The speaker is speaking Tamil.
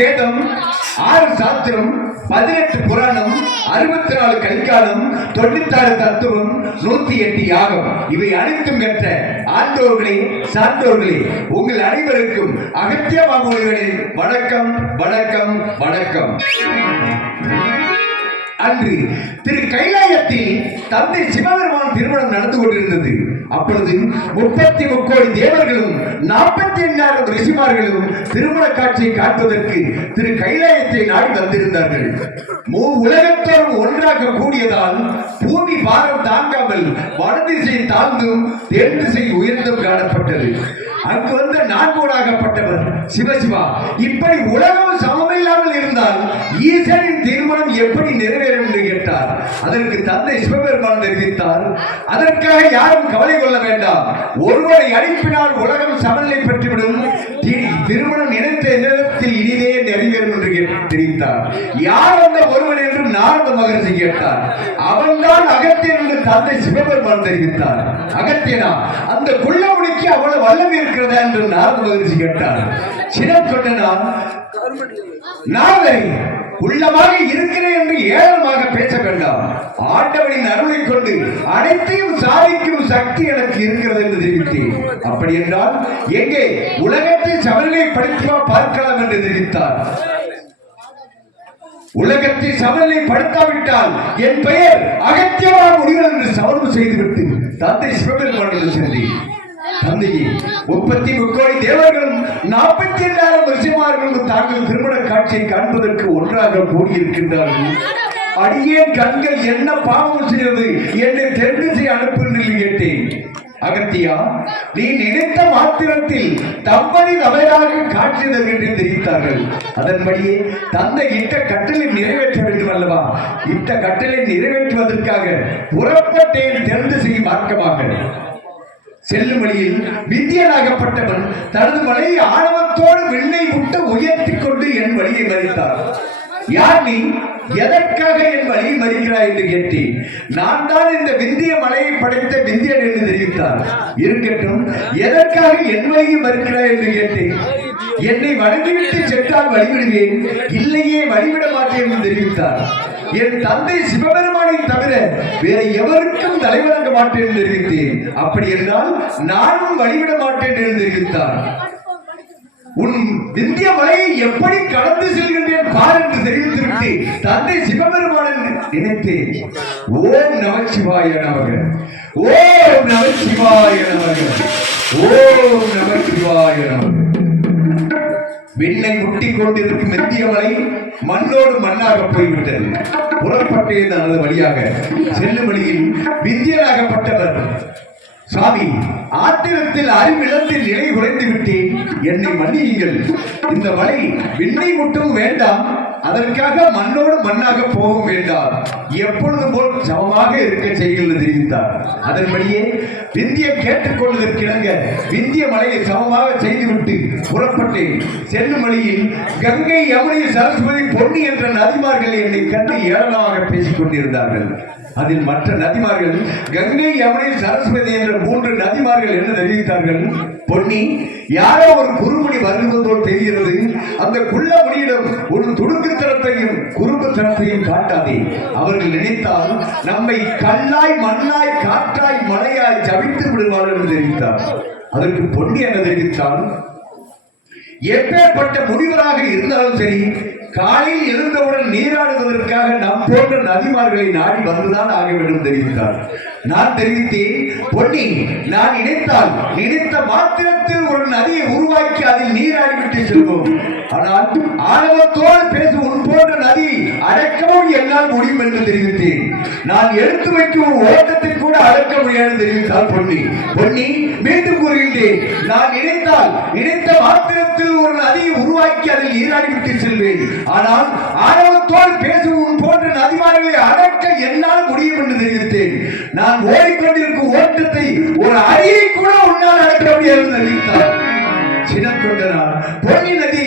வேதம், 6 சாஸ்திரம், 18 புராணம், 64 கலிக்காலம், 96 தத்துவம், 108 யாகம், இவை அனைத்தும் கற்ற ஆண்டோர்களே, சான்றோர்களே, உங்கள் அனைவருக்கும் அகத்திய மாமுனிகளின் வணக்கம் வணக்கம் வணக்கம். அன்று திரு கைலாயத்தில் தந்தை சிவபெருமான் திருமணம் நடந்து கொண்டிருந்தது. அப்பொழுது 33 கோடி தேவர்களும் 48,000 ரிஷிமார்களும் திருமண காட்சியை காண்பதற்கு திரு கைலாயத்தை நாடி வந்திருந்தார்கள். உலகத்தோடு ஒன்றாக கூடியதால் பூமி பாரம் தாங்காமல் வடதிசை தாழ்ந்தும் தென் திசை உயர்ந்தும் காணப்பட்டது. அங்கு வந்த நான்கோடாகப்பட்டவர் சிவசிவா, இப்படி உலகம் சமமில்லாமல் இருந்தால் ஈசனின் தீர்மானம் எப்படி நிறைவேறும் என்று கேட்டார். அதற்கு தந்தை சிவபெருமான் தெரிவித்தார், அதற்காக யாரும் கவலை கொள்ள வேண்டாம், ஒருவரை அனுப்பினால் உலகம் சமநிலை பெற்றுவிடும், திருமணம் நினைத்த நேரத்தில் இனிதே நிறைவேறும் என்று தெரிவித்தார். யார் அந்த ஒருவன் என்று நாரத மகரிஷி கேட்டார். அவன்தான் அகத்தியன் என்று தந்தை சிவபெருமான் தெரிவித்தார். அகத்தியனா, அந்த குள்ளமுடிக்கு அவ்வளவு வல்லமை இருக்கிறதா என்று நாரத மகரிஷி கேட்டார். சினம் கொண்ட நாரதை, உள்ளமாக இருக்கிறேன் என்று ஏளனமாக பேச வேண்டாம், ஆண்டவனின் அருளை கொண்டு அனைத்தையும் சாதிக்கும் சக்தி எனக்கு இருக்கிறது என்று தெரிவித்தேன். அப்படி என்றால் எங்கே உலகத்தை சமநிலை படுத்துவா பார்க்கலாம் என்று தெரிவித்தார். உலகத்தை சமநிலை படுத்தாவிட்டால் என் பெயர் அகத்தியமாக முடியும் என்று சவரம் செய்துவிட்டு தந்தை சிவபெருமான் சென்றேன். தந்தையே, 33 கோடி தேவர்களும் 48,000 ரிஷிமார்களும் தாங்கள் திருமண காட்சியை காண்பதற்கு ஒன்றாக கூடியிருக்கின்றார்கள். அடியேன் கண்கள் என்ன பாவம் செய்வது என்னை தெரிந்து செய்ய அனுப்புங்கள் கேட்டேன். அகத்தியா, நீ நினைத்த மாத்திரத்தில் தம்பதி தவறாக காட்சி என்று தெரிவித்தார்கள். அதன்படியே தந்தை இட்ட கட்டளை நிறைவேற்ற வேண்டும் அல்லவா? இட்ட கட்டளை நிறைவேற்றுவதற்காக புறப்பட்டேன் தெரிந்து செய்யும் மார்க்கமாக. செல்லும் வழியில் விந்தியனாகப்பட்டவன் தனது மலையை ஆணவத்தோடு வெண்ணை முட்ட உயர்த்திக் கொண்டு என் வழியை மறித்தார். யார் நீ? எதற்காக என் வழியை மறிக்கிறாய் என்று கேட்டேன். நான் தான் இந்த விந்திய மலையை படைத்த விந்தியன் என்று தெரிவித்தார். இருக்கட்டும், எதற்காக என் வழியை மறிக்கிறாய் என்று கேட்டேன். என்னை வழிவிட்டு சென்றால் வழிவிடுவேன், இல்லையே வழிவிட மாட்டேன் என்று தெரிவித்தார். என் தந்தை சிவபெருமானை தவிர வேற எவருக்கும் தலைவணங்க மாட்டேன் என்று தெரிவித்தேன். அப்படி என்றால் நானும் வழிவிட மாட்டேன் என்று தெரிவித்தார். உன் விந்திய மலையை எப்படி கடந்து செல்கின்றேன் பார் என்று தெரிவித்துவிட்டு தந்தை சிவபெருமான் நினைத்தேன். ஓம் நமச்சிவாய நமக, ஓம் நமச்சிவாய நமக, ஓம் நமச்சிவாய நமக. விண்ணை முட்டிக் கொண்டிருக்கும் விந்திய மலை மண்ணோடு மண்ணாக போய்விட்டது. புறப்பட்டேன் தனது வழியாக செல்லும் வழியில் விந்தியனாகப்பட்டவர், சாமி, ஆத்திரத்தில் அறிவிழத்தில் நிலை குறைந்து விட்டேன், என்னை மன்னியுங்கள். இந்த மலை விண்ணை முட்டும் வேண்டாம், அதற்காக மண்ணோடு மண்ணாக போகும் வேண்டாம், எப்பொழுதும் போல் சமமாக இருக்க செய்கிறது தெரிவித்தார். அதன்படியே விந்திய கேட்டுக்கொள்வதற்கிணங்க விந்திய மலையை சமமாக செய்துவிட்டு புறப்பட்டேன். செல்லும் வழியில் கங்கை, யமுனை, சரஸ்வதி, பொன்னி என்ற நதிமார்கள் என்னை கண்டு ஏளனமாக பேசிக் கொண்டிருந்தார்கள். அதில் மற்ற நதிமார்கள் கங்கை, யமுனை, சரஸ்வதி என்ற 3 நதிமார்கள் என்ன தெரிவித்தார்கள்? பொன்னி, யாரோ ஒரு குறுமுடி வருவது போல் தெரிகிறது, அந்த குள்ள முனியிடம் ஒரு துடுக்குத்தனத்தையும் குறும்புத்தனத்தையும் காட்டாதே. அவர்கள் நினைத்தால் நம்மை கல்லாய், மண்ணாய், காற்றாய், மலையாய் ஜபித்து விடுவார்கள் என்று தெரிவித்தார். அதற்கு பொன்னி என்ன தெரிவித்தால், எப்பேற்பட்ட முனிவராக இருந்தாலும் சரி, காலையில் எழுந்தவுடன் நீராடுவதற்காக நம் போன்ற நதிமார்களை நாடி வந்துதான் ஆக வேண்டும் தெரிவித்தார். நான் தெரிவித்தேன், பொன்னி, நான் நினைத்தால் நினைத்த மாத்திரத்தில் ஒரு நதியை உருவாக்கி அதில் நீராடிவிட்டு செல்வோம். ஆனால் ஆணவத்தோடு பேசும் உன் போன்ற நதி அடக்கவும் என்னால் முடியும் என்று தெரிவித்தேன். நான் எடுத்து வைக்கும் ஓட்டத்தை கூட அடக்க முடியாது தெரிவித்தால் பொன்னி. பொன்னி, மீண்டும் கூறுகின்றேன், நான் நினைத்தால் நினைத்த மாத்திரத்தில் ஒரு நதியை உருவாக்கி அதில் நீராடிவிட்டு செல்வேன். ஆனால் ஆணவத்தோடு பேசும் உன் போன்ற நதிமார்களை அடக்க என்னால் முடியும் என்று தெரிவித்தேன். நான் ஓடிக்கொண்டிருக்கும் ஓட்டத்தை ஒரு அடியை கூட உன்னால் அடக்க முடியாது தெரிவித்தார். சினம் கொண்ட நான் பொன்னி நதியை